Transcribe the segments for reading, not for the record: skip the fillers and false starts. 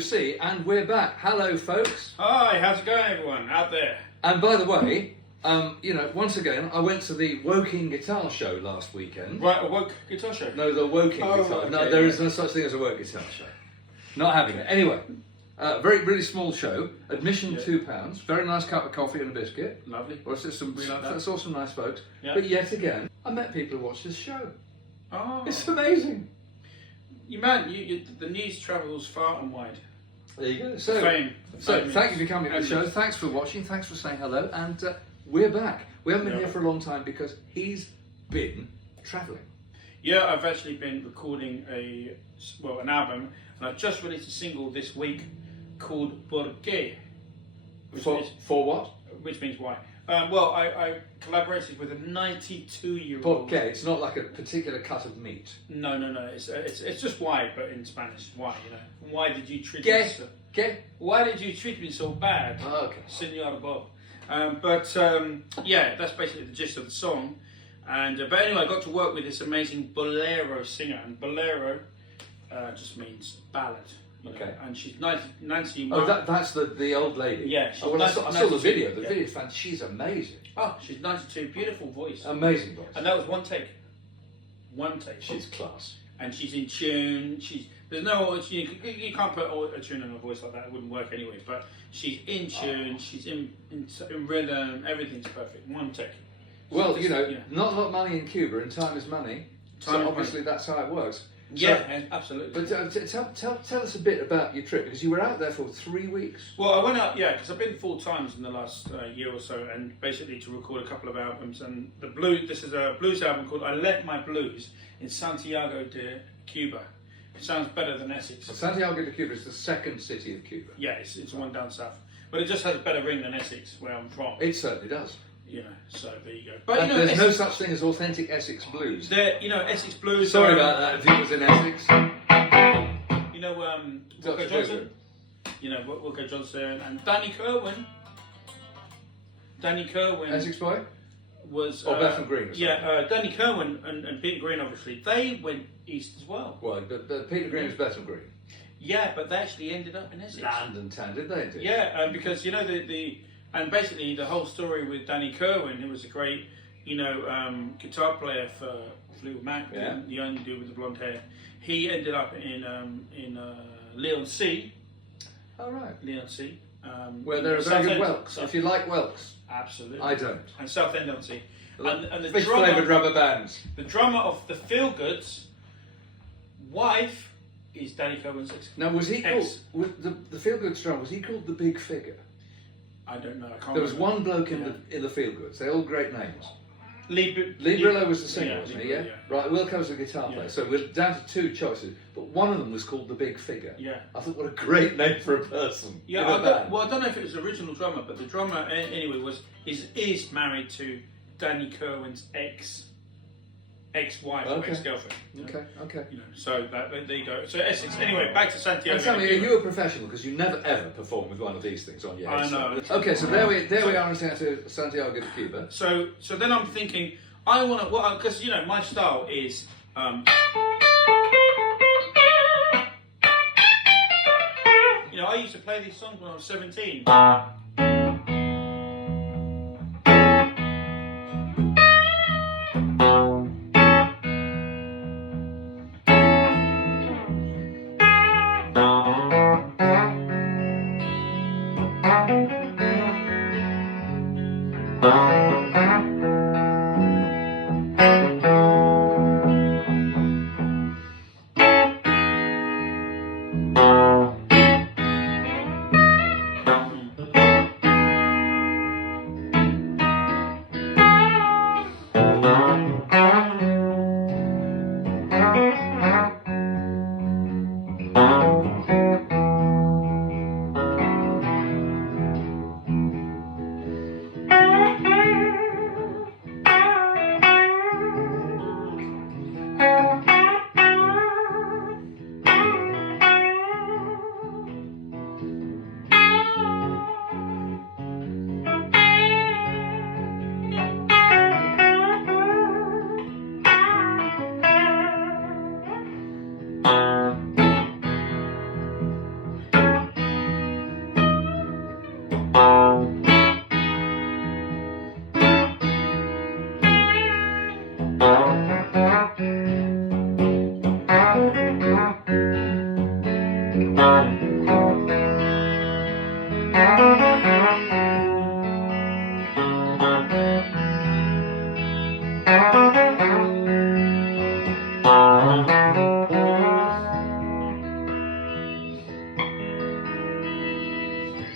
See, and we're back. Hello, folks. Hi, how's it going, everyone out there? And by the way, once again, I went to the Woking Guitar Show last weekend. Right, a woke guitar show? No, the Woking Guitar. Okay, no, there is no such thing as a woke guitar show. Not having it. Anyway, really small show. Admission £2. Very nice cup of coffee and a biscuit. Lovely. I saw some nice folks. Yeah. But yet again, I met people who watched this show. Oh, it's amazing. The news travels far and wide. There you go. So, Fame. Thank you for coming to the show. Thanks for watching. Thanks for saying hello. And we're back. We haven't been here for a long time because he's been travelling. Yeah, I've actually been recording an album, and I've just released a single this week called Por Qué. For what? Which means why. I collaborated with a 92-year-old. Por qué? It's not like a particular cut of meat. No. It's just why, but in Spanish. Why, Why did you treat me so? ¿Qué? Why did you treat me so bad? Oh, okay. Senor Bob. That's basically the gist of the song. But anyway, I got to work with this amazing bolero singer, and bolero just means ballad. Okay. And she's Nancy. Oh, that's the old lady. Yeah. I saw the video. The video's fantastic. She's amazing. Oh, she's 92. Beautiful voice. Amazing voice. And that was one take. She's class. And she's in tune. You can't put a tune on a voice like that. It wouldn't work anyway. But she's in tune. She's in rhythm. Everything's perfect. One take. Well, not a lot of money in Cuba, and time is money. So obviously that's how it works. Yeah, absolutely. But tell us a bit about your trip, because you were out there for 3 weeks. Well, I went out, because I've been 4 times in the last year or so, and basically to record a couple of albums. And this is a blues album called I Left My Blues in Santiago de Cuba. It sounds better than Essex. Well, Santiago de Cuba is the second city of Cuba. Yeah, it's one down south. But it just has a better ring than Essex, where I'm from. It certainly does. So there you go. But there's Essex, no such thing as authentic Essex blues. Essex blues. Sorry about that. If he was in Essex. Wilco Johnson. Wilco Johnson and Danny Kerwin. Essex boy. Was Bethnal Green. Or something. Danny Kerwin and Peter Green, obviously, they went east as well. Well, but Peter Green was Bethnal Green. Yeah, but they actually ended up in Essex. Land and town, did they? Yeah, because and basically the whole story with Danny Kerwin, who was a great, guitar player for Fleetwood Mac, the young dude with the blonde hair. He ended up in Leon C. Oh right. Leon C. Where there are very good Welks. If you like Welks. Absolutely. I don't. And Southend on C. And the fish flavoured rubber bands. The drummer of the Feel Goods' wife is Danny Kerwin's ex. Now, was he called the Feel Goods drummer? Was he called the Big Figure? I don't know. I can't. There was one bloke in the Feel Goods. They're all great names. Lee Brillo was the singer, wasn't he? Lee Yeah? Brillo, Right, Wilco's the guitar player. Yeah. So we're down to 2 choices, but one of them was called The Big Figure. Yeah. I thought, what a great name for a person. Yeah, I don't know if it was the original drummer, but the drummer anyway is married to Danny Kerwin's ex-wife or ex-girlfriend. Okay. You know, so there you go. So Essex. Anyway, back to Santiago. And tell me, are you a professional? Because you never ever perform with one of these things on your head. I know. Okay, so there we are in Santiago de Cuba. So then I'm thinking, I want to, because my style is. I used to play these songs when I was 17.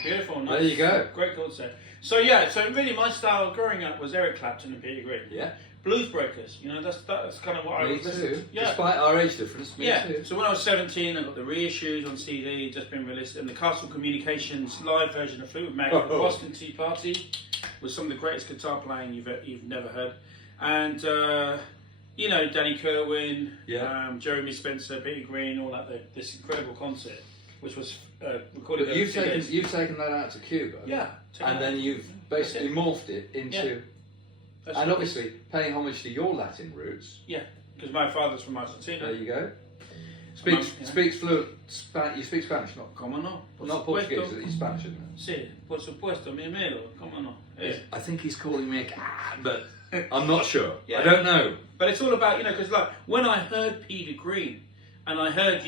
Beautiful, nice. There you go. Great chord set. So really my style growing up was Eric Clapton and Peter Green. Yeah. Blues Breakers, that's kind of what I Me was too. listening to. Yeah. Despite our age difference, me too. So when I was 17, I got the reissues on CD, just been released, and the Castle Communications live version of Fleetwood Mac at the Boston Tea Party was some of the greatest guitar playing you've never heard. And Danny Kerwin, Jeremy Spencer, Peter Green, all that. This incredible concert, which was recorded. But you've taken that out to Cuba. Yeah. And then you've basically morphed it into. Yeah. And obviously paying homage to your Latin roots. Yeah, because my father's from Argentina. There you go. Speaks fluent Spanish. You speak Spanish, not ¿Cómo no? not Portuguese. It's Spanish, isn't it? Sí, por supuesto, mi amigo. ¿Cómo no? Yeah. I think he's calling me but I'm not sure. Yeah. I don't know. But it's all about because like when I heard Peter Green, and I heard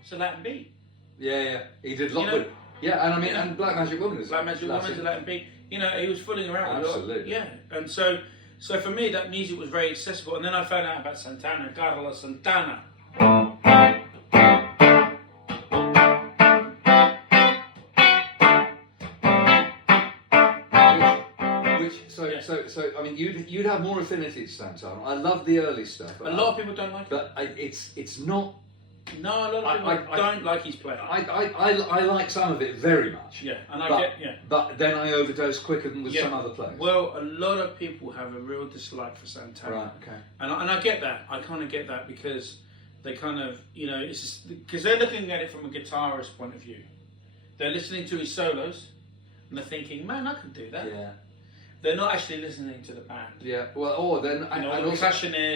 it's a Latin beat. Yeah. He did Lockwood. Yeah, and I mean, and Black Magic Woman is Black Magic Woman's a Latin beat. He was fooling around with it. Absolutely. Yeah, and so for me that music was very accessible. And then I found out about Santana, Carlos Santana. So I mean, you'd have more affinity to Santana. I love the early stuff. A lot of people don't like it. But it's not. No, a lot of people don't like his playing. I like some of it very much. Yeah, and But then I overdose quicker than with some other players. Well, a lot of people have a real dislike for Santana. Right. Okay. And I get that. I kind of get that because they kind of it's just because they're looking at it from a guitarist point of view. They're listening to his solos and they're thinking, man, I can do that. Yeah. They're not actually listening to the band. Yeah, well, or then and also,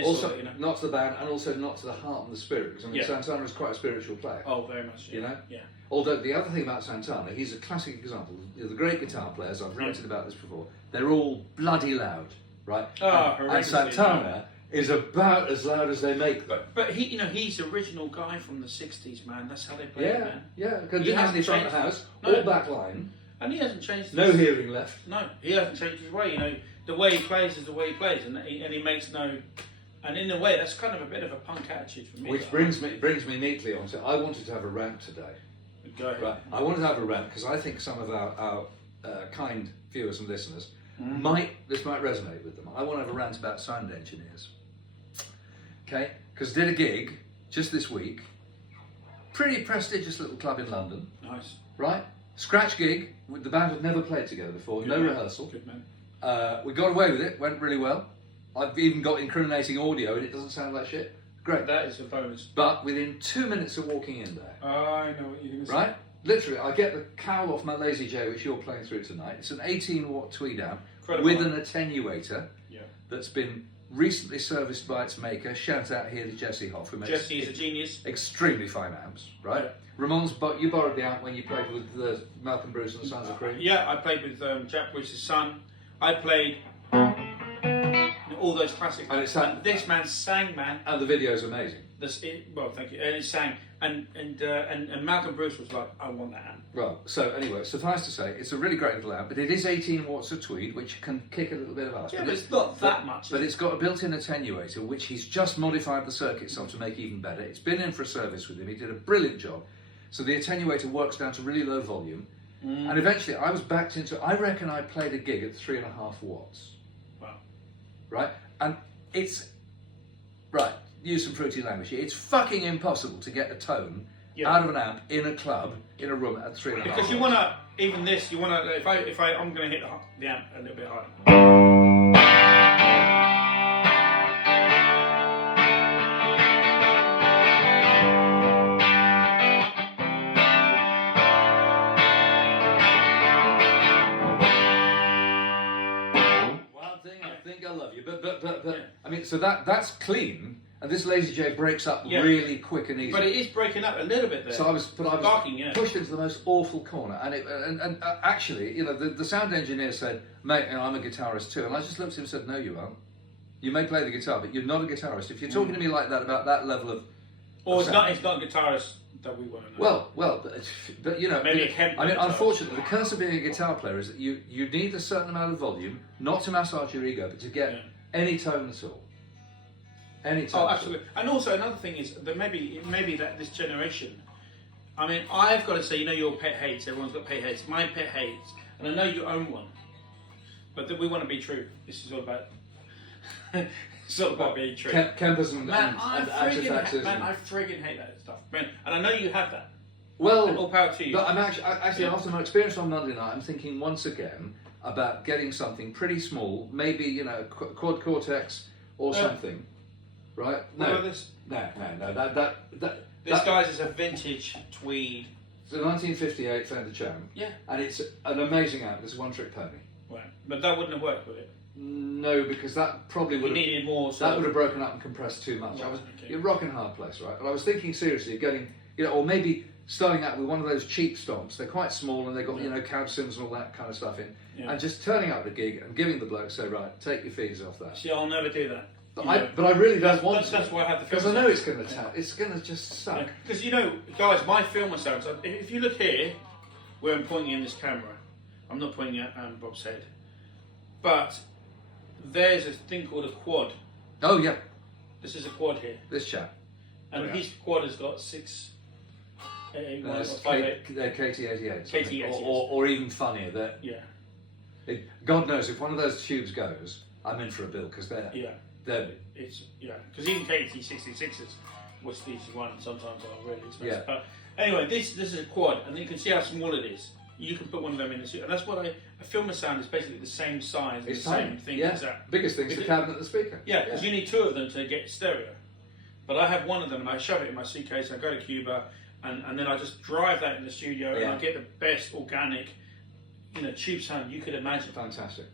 also not to the band, and also not to the heart and the spirit. Because I mean, Santana is quite a spiritual player. Oh, very much. Yeah. Yeah. Although the other thing about Santana, he's a classic example. The great guitar players, I've ranted about this before. They're all bloody loud, right? And Santana is about as loud as they make them. But he, he's the original guy from the '60s, man. That's how they play it, man. Yeah, because he hasn't front of the house, all back line. And he hasn't changed. No hearing left. No, he hasn't changed his way. The way he plays is the way he plays, and he makes no. And in a way, that's kind of a bit of a punk attitude for me. Which brings me neatly on to. I wanted to have a rant today. Go ahead. Right. I wanted to have a rant because I think some of our kind viewers and listeners, this might resonate with them. I want to have a rant about sound engineers. Okay, because did a gig just this week, pretty prestigious little club in London. Nice. Right? Scratch gig. The band had never played together before. Good no man. rehearsal. Good man. We got away with it. Went really well. I've even got incriminating audio, and it doesn't sound like shit. Great. That is a bonus. But within 2 minutes of walking in there, I know what you're going to say. right? Literally, I get the cowl off my Lazy J, which you're playing through tonight. It's an 18-watt tweed amp with an attenuator that's been recently serviced by its maker. Shout out here to Jesse Hoff, who makes Jesse is a genius. Extremely fine amps, right? Yeah. Ramon's, you borrowed the amp when you played with Malcolm Bruce and the Sons of Cream. Yeah, I played with Jack Bruce's son. I played all those classics. And this man sang, man. And the video's amazing. Well, thank you. And it sang, and Malcolm Bruce was like, I want that amp. Well, so anyway, suffice to say, it's a really great little amp, but it is 18 watts of tweed, which can kick a little bit of ass. Yeah, but it's not that much. But it's got a built-in attenuator, which he's just modified the circuits on to make even better. It's been in for a service with him. He did a brilliant job. So the attenuator works down to really low volume. And eventually I was backed into, I reckon I played a gig at 3.5 watts. Wow. Right? And it's, right, use some fruity language here. It's fucking impossible to get a tone out of an amp in a club, in a room at 3.5 watts. Because you want to, even this, you want to, I'm going to hit the amp a little bit harder. I love you, but I mean, so that's clean, and this Lazy J breaks up really quick and easy. But it is breaking up a little bit there. So I was barking, pushed into the most awful corner, and actually, you know, the sound engineer said, "Mate, you know, I'm a guitarist too," and I just looked at him and said, "No, you aren't. You may play the guitar, but you're not a guitarist. If you're talking to me like that about that level of, it's not a guitarist that we want to know. Well, but you know, maybe I mean, unfortunately, the curse of being a guitar player is that you need a certain amount of volume, not to massage your ego, but to get any tone at all. Any tone. Oh, absolutely. And also another thing is that maybe that this generation, I mean, I've got to say, you know, your pet hates. Everyone's got pet hates. My pet hates, and I know you own one, but that we want to be true. This is all about. It's all about being true. Campers and I friggin' hate that stuff, man. And I know you have that. Well, all power to you. But I'm actually after my experience on Monday night, I'm thinking once again about getting something pretty small, maybe, you know, quad cortex or something, right? No, this? No. This guy's is a vintage tweed. It's a 1958 Fender Cham. Yeah. And it's an amazing amp. It's a one-trick pony. Right, but that wouldn't have worked, would it? No, because that probably would have needed more. That would have broken up and compressed too much. Right, You're rocking hard place, right? But I was thinking seriously of getting, you know, or maybe starting out with one of those cheap stomps. They're quite small and they've got, you know, couch sims and all that kind of stuff in. Yeah. And just turning up the gig and giving the bloke, say, right, take your fees off that. See, I'll never do that. But I really don't want to. That's why I have the film. Because I know it's going to tap. It's going to just suck. Because, you know, guys, my film sounds, if you look here, where I'm pointing in this camera, I'm not pointing at Bob's head, but there's a thing called a quad. Oh, yeah. This is a quad here. This chap. And his quad has got 6... KT88. Or even funnier. God knows, if one of those tubes goes, I'm in for a bill, because they're because even KT66s, which these ones sometimes are really expensive. Yeah. But anyway, this is a quad, and you can see how small it is. You can put one of them in the suit, and that's what a filmer sound is basically the same size, the same thing as that. Biggest thing is the cabinet and the speaker. Yeah, because you need two of them to get stereo. But I have one of them, and I shove it in my suitcase. I go to Cuba, and then I just drive that in the studio, and I get the best organic, you know, tube sound you could imagine. Fantastic.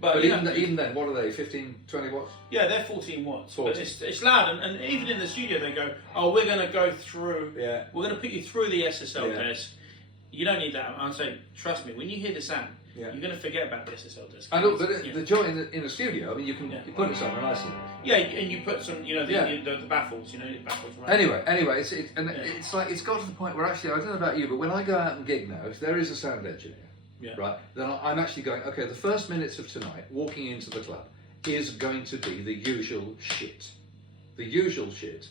But even then, what are they? 15, 20 watts? Yeah, they're 14 watts. 14. But it's loud, and even in the studio they go, "Oh, we're going to go through. Yeah. We're going to put you through the SSL desk. You don't need that." I'm saying, trust me, when you hear the sound, you're going to forget about the SSL disc. I know, but the joy in a studio, I mean, you put it somewhere nice. Yeah, and you put some, you know, the baffles, you know, the baffles. Right. Anyway, it's like it's got to the point where actually, I don't know about you, but when I go out and gig now, if there is a sound engineer, right, then I'm actually going, okay, the first minutes of tonight, walking into the club, is going to be the usual shit. The usual shit.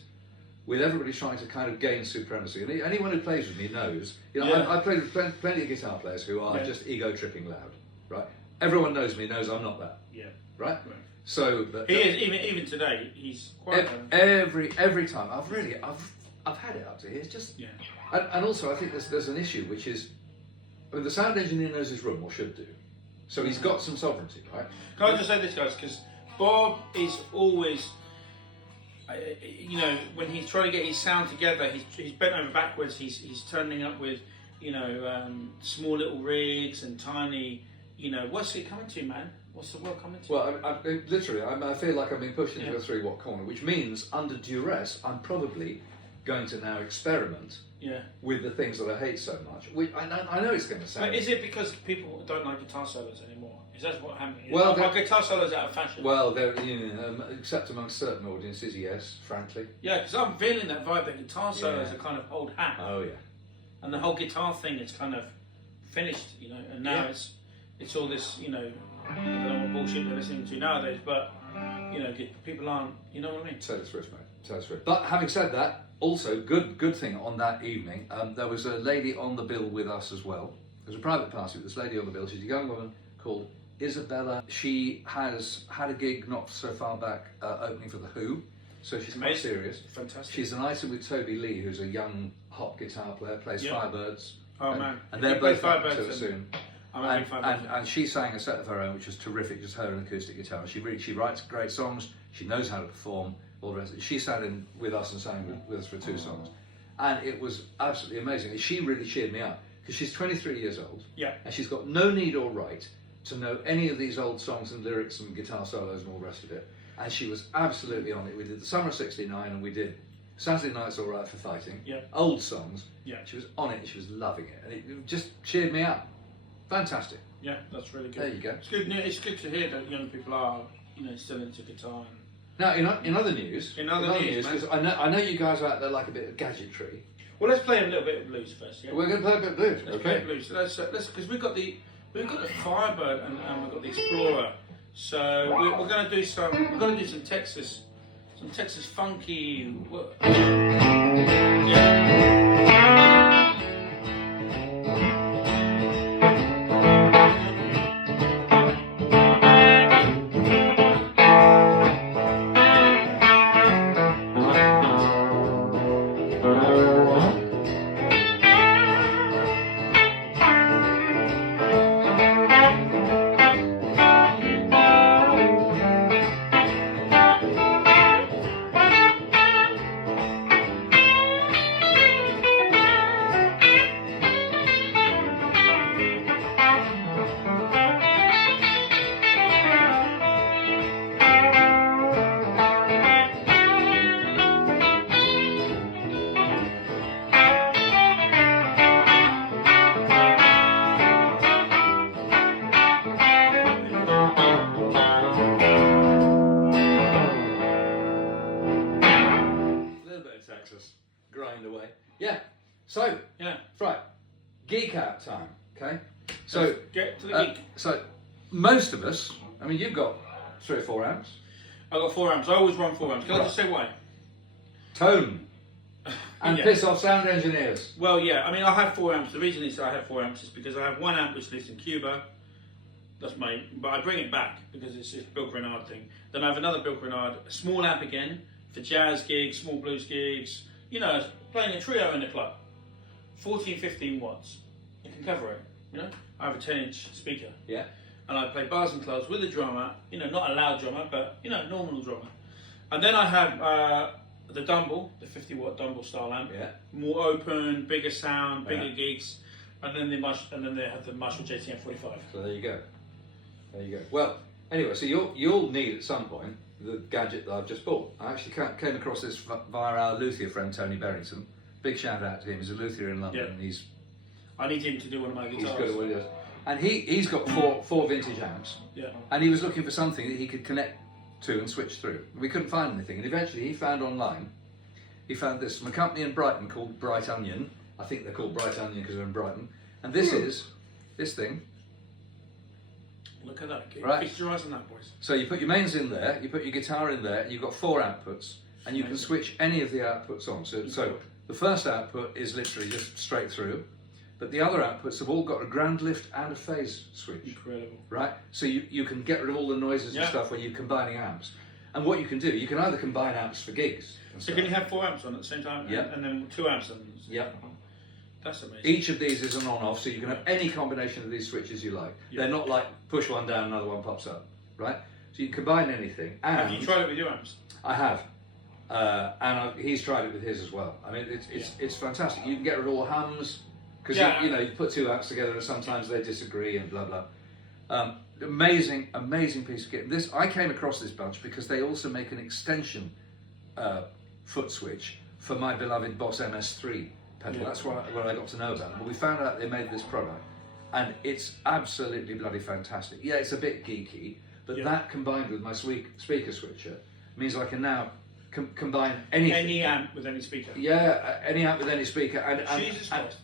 with everybody trying to kind of gain supremacy. And anyone who plays with me knows, I've played with plenty of guitar players who are just ego-tripping loud, right? Everyone knows me, knows I'm not that. Yeah. Right? So but, he is, even today, he's quite every time I've had it up to here. It's just and also I think there's an issue, which is, I mean, the sound engineer knows his room, or should do. So he's got some sovereignty, right? Can I just say this, guys? Because Bob is always, when he's trying to get his sound together, he's bent over backwards. He's turning up with, small little rigs and tiny, what's it coming to, man? What's the world coming to? Well, I feel like I'm being pushed into a 3-watt corner, which means under duress, I'm probably going to now experiment with the things that I hate so much. Which I know it's going to sound. But is it because people don't like guitar solos anymore? Is that what happening? Well, guitar solos out of fashion. Well, except amongst certain audiences, yes, frankly. Yeah, because I'm feeling that vibe that guitar solos are kind of old hat. Oh yeah. And the whole guitar thing is kind of finished, and now it's all this, I don't know what bullshit they're listening to nowadays, but people aren't, you know what I mean? Tell the truth, mate. Tell the truth. But having said that, also good thing on that evening, there was a lady on the bill with us as well. It was a private party with this lady on the bill. She's a young woman called Isabella. She has had a gig not so far back opening for The Who, so she's quite serious. Fantastic. She's an item with Toby Lee, who's a young hop guitar player, plays Firebirds. Oh man! And they're both Firebirds to it soon. And she sang a set of her own, which was terrific, just her and acoustic guitar. She writes great songs. She knows how to perform. All the rest. She sat in with us and sang with us for 2 songs, and it was absolutely amazing. She really cheered me up because she's 23 years old. Yeah. And she's got no need or right to know any of these old songs and lyrics and guitar solos and all the rest of it. And she was absolutely on it. We did the Summer of '69 and we did Saturday Night's All Right for Fighting. Yeah. Old songs. Yeah. She was on it and she was loving it, and it just cheered me up. Fantastic. Yeah, that's really good. There you go. It's good. It's good to hear that young people are, still into guitar. Now, in other news, because I know you guys out there like a bit of gadgetry. Well, let's play a little bit of blues first. Yeah? We're going to play a bit of blues. Let's play blues. Let's because we've got the Firebird and we've got the Explorer. So we're going to do some Texas funky. Grind away. Yeah. So, right. Geek out time. Okay. So let's get to the geek. So most of us, I mean, you've got 3 or 4 amps. I've got 4 amps. I always run 4 amps. Can I just say why? Tone. And piss off sound engineers. Well, yeah. I mean, I have 4 amps. The reason I have 4 amps is because I have 1 amp which lives in Cuba. That's but I bring it back because it's this Bill Grenard thing. Then I have another Bill Grenard, a small amp again for jazz gigs, small blues gigs. Playing a trio in the club. 14, 15 watts. You can cover it. I have a 10-inch speaker. Yeah. And I play bars and clubs with a drummer. Not a loud drummer, but normal drummer. And then I have the Dumble, the 50-watt Dumble style amp. Yeah. More open, bigger sound, bigger gigs. And then they have the Marshall JTM 45. So there you go. Well, anyway, so you'll need at some point the gadget that I've just bought. I actually came across this via our luthier friend Tony Berrington. Big shout out to him. He's a luthier in London. Yeah. I need him to do one of my guitars. He's good at what he does. And he's got four vintage amps. Yeah. And he was looking for something that he could connect to and switch through. We couldn't find anything, and eventually he found online. He found this from a company in Brighton called Bright Onion. I think they're called Bright Onion because they're in Brighton. And this is this thing. Look at that. Right. Feature your eyes on that, boys. So you put your mains in there, you put your guitar in there, and you've got 4 outputs. and you can switch any of the outputs on. So the first output is literally just straight through, but the other outputs have all got a ground lift and a phase switch. Incredible. Right? So you can get rid of all the noises and stuff when you're combining amps. And what you can do, you can either combine amps for gigs. So can you have 4 amps on at the same time? Yeah. And then 2 amps on? Yeah. That's amazing. Each of these is an on-off, so you can have any combination of these switches you like. Yeah. They're not like push one down, another one pops up, right? So you can combine anything. And have you tried it with your amps? I have. He's tried it with his as well. I mean, it's fantastic. You can get rid of all the hums, because you put 2 amps together and sometimes they disagree and blah blah. Amazing piece of kit. I came across this bunch because they also make an extension foot switch for my beloved Boss MS3 pedal. Yeah. That's what I got to know about them. But we found out they made this product, and it's absolutely bloody fantastic. Yeah, it's a bit geeky, but that combined with my speaker switcher means I can now combine anything. Any amp with any speaker. Yeah, any amp with any speaker,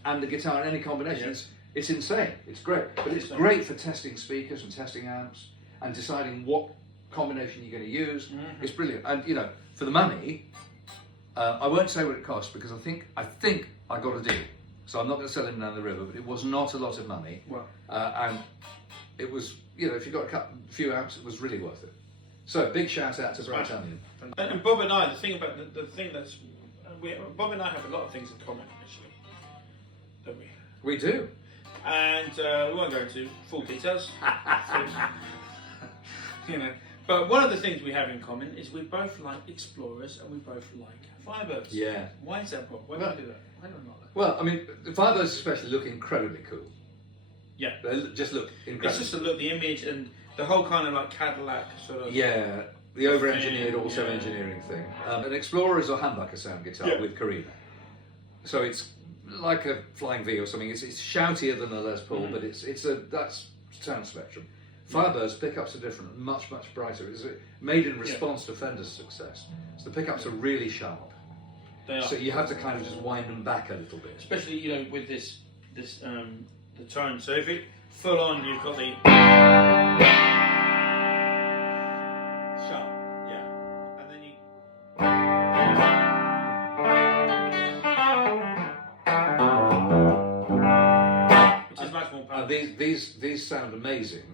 and the guitar in any combination. Yeah. It's insane. It's great, but it's great for testing speakers and testing amps and deciding what combination you're going to use. Mm-hmm. It's brilliant, and for the money, I won't say what it cost because I think I got a deal. So I'm not going to sell him down the river, but it was not a lot of money, and it was if you got a few amps, it was really worth it. So big shout out to Ranting. And Bob and I, the thing about the thing that's Bob and I have a lot of things in common actually, don't we? We do. And we won't go into full details, But one of the things we have in common is we both like Explorers and we both like Firebirds. Yeah. Why is that, Bob? Why do we do that? I don't know. Well, I mean, the Firebirds especially look incredibly cool. Yeah. They just look incredible. It's just the look, the image, and the whole kind of like Cadillac sort of. Yeah. The over-engineered, also engineering thing. An Explorer is a humbucker sound guitar with Carina. So it's like a Flying V or something. It's shoutier than a Les Paul, but that's sound spectrum. Firebirds pickups are different, much brighter. It's made in response to Fender's success. So the pickups are really sharp. They are. So you have to kind of just wind them back a little bit. Especially with this the tone. So if it full on, you've got the sharp, and then you. Which is much more powerful. These sound amazing.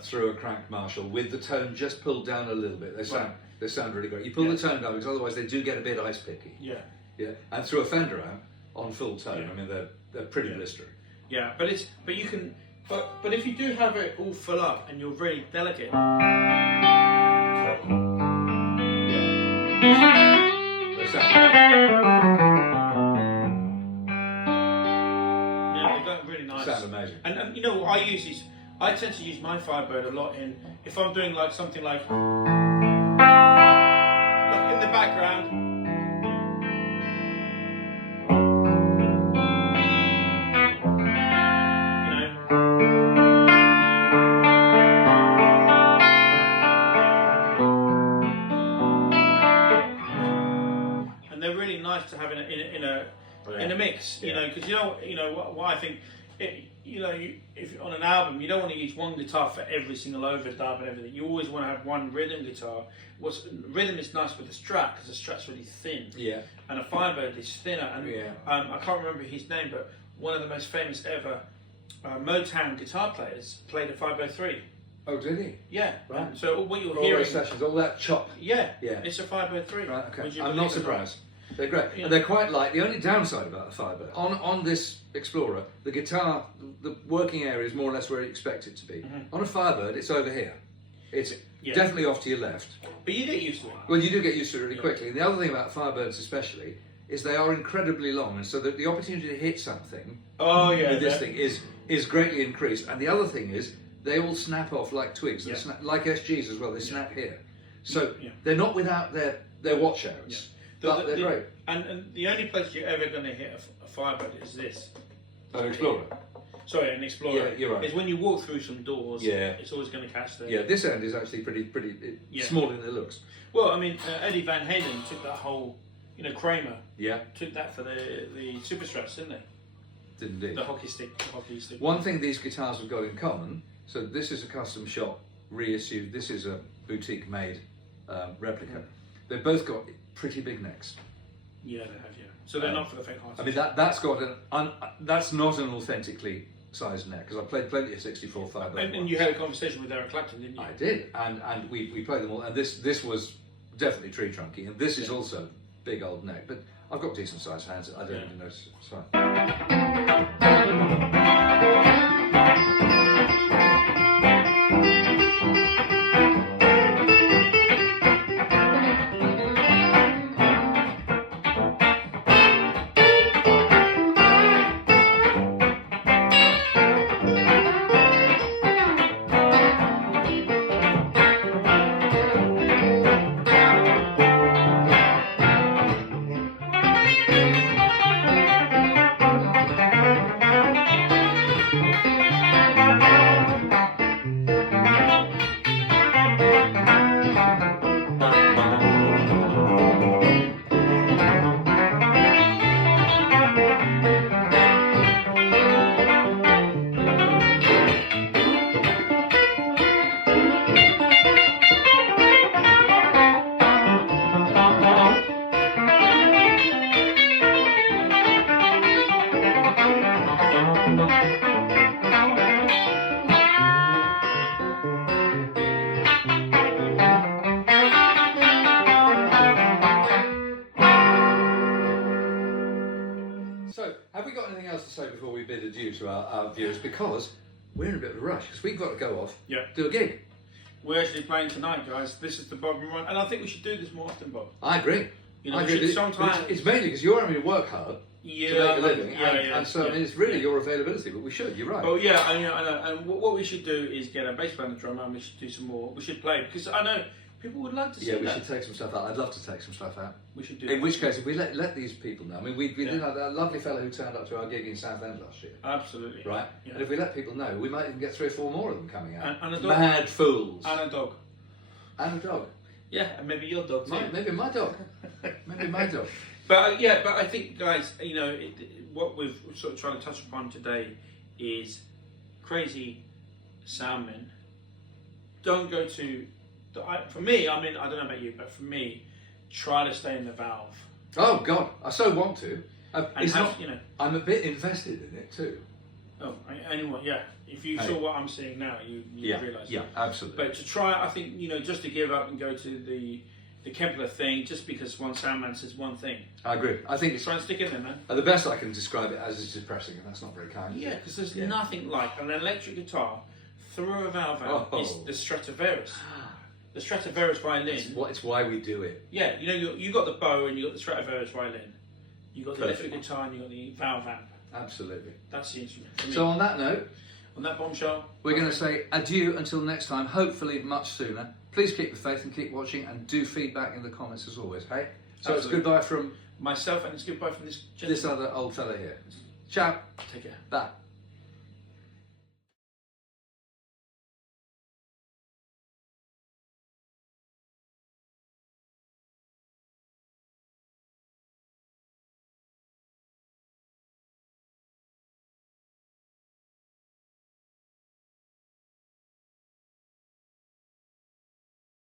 Through a crank Marshall with the tone just pulled down a little bit. They sound really great. You pull the tone down because otherwise they do get a bit ice picky. Yeah. And through a Fender amp on full tone, I mean they're pretty blistering. Yeah, but you can if you do have it all full up and you're very delicate. They sound really nice. They sound amazing. And I tend to use my Firebird a lot if I'm doing like something like in the background. And they're really nice to have in a mix, because what I think. If on an album, you don't want to use one guitar for every single overdub and everything. You always want to have one rhythm guitar. Rhythm is nice with the Strat because the Strat's really thin. Yeah. And a Firebird is thinner. And I can't remember his name, but one of the most famous ever Motown guitar players played a Firebird 3. Oh, did he? Yeah. Right. So what you're all hearing, those sessions, all that chop. Yeah. It's a Firebird 3. Right. Okay. I'm not surprised. They're great, and they're quite light. The only downside about the Firebird, on this Explorer, the guitar, the working area is more or less where you expect it to be. Mm-hmm. On a Firebird, it's over here. It's definitely off to your left. But you get used to it. Well, you do get used to it really quickly. And the other thing about Firebirds especially is they are incredibly long, and so the opportunity to hit something with this thing is greatly increased. And the other thing is they all snap off like twigs. They snap, like SGs as well, they snap here. So they're not without their watch outs. But they're great. And the only place you're ever going to hit a Firebird is this. An Explorer. Sorry, an Explorer. Yeah, you're right. Is when you walk through some doors, it's always going to catch there. Yeah, this end is actually pretty small in the looks. Well, I mean, Eddie Van Halen took that whole, Kramer. Yeah. Took that for the Super Strats, didn't they? Did indeed. The hockey stick. One thing these guitars have got in common, so this is a custom shop reissued, this is a boutique made replica. They've both got pretty big necks. Yeah, they have. Yeah, so they're not for the faint-hearted. I mean, that's got that's not an authentically sized neck, because I played plenty of 64 Firebird. And you had a conversation with Eric Clapton, didn't you? I did, and we played them all, and this was definitely tree trunky, and this is also big old neck, but I've got decent sized hands. I don't even notice it. So. So, have we got anything else to say before we bid adieu to our viewers? Because we're in a bit of a rush, because we've got to go off, do a gig. We're actually playing tonight, guys. This is the Bob and Ron, and I think we should do this more often, Bob. I agree. You know, I agree. sometimes it's mainly because you're having to work hard to make a living, and so I mean, it's really your availability. But we should. You're right. Oh yeah, I know. And what we should do is get a bass player and a drummer, and we should do some more. We should play, because I know people would like to see that. Yeah, we should take some stuff out. I'd love to take some stuff out. We should do. In which case, if we let these people know, I mean, we did have that lovely fellow who turned up to our gig in Southend last year. Absolutely. Right. Yeah. And if we let people know, we might even get 3 or 4 more of them coming out. And a dog. Mad fools. And a dog. And a dog. Yeah, and maybe your dog too. Maybe my dog. Maybe my dog. But but I think, guys, you know, what we've sort of trying to touch upon today is crazy soundmen. Don't go to. For me, I mean, I don't know about you, but for me, try to stay in the valve. Oh God, I so want to. It's have, not. You know. I'm a bit invested in it too. Oh, anyway, yeah. If you saw what I'm seeing now, you realise. Yeah, absolutely. But to try, I think, you know, just to give up and go to the Kempler thing, just because one soundman says one thing. I agree. I think it's try and stick in there, man. The best I can describe it as is depressing, and that's not very kind. Yeah, because there's nothing like an electric guitar through a valve amp is the Stradivarius. The Stradivarius violin. It's why we do it. Yeah, you know, you got the bow and you got the Stradivarius violin. You got the electric guitar and you got the valve amp. Absolutely. That's the instrument. For me. So on that note, on that bombshell, we're going to say adieu until next time. Hopefully much sooner. Please keep the faith and keep watching, and do feedback in the comments as always. Hey. So Absolutely. It's goodbye from myself, and it's goodbye from this other old fella here. Ciao. Take care. Bye.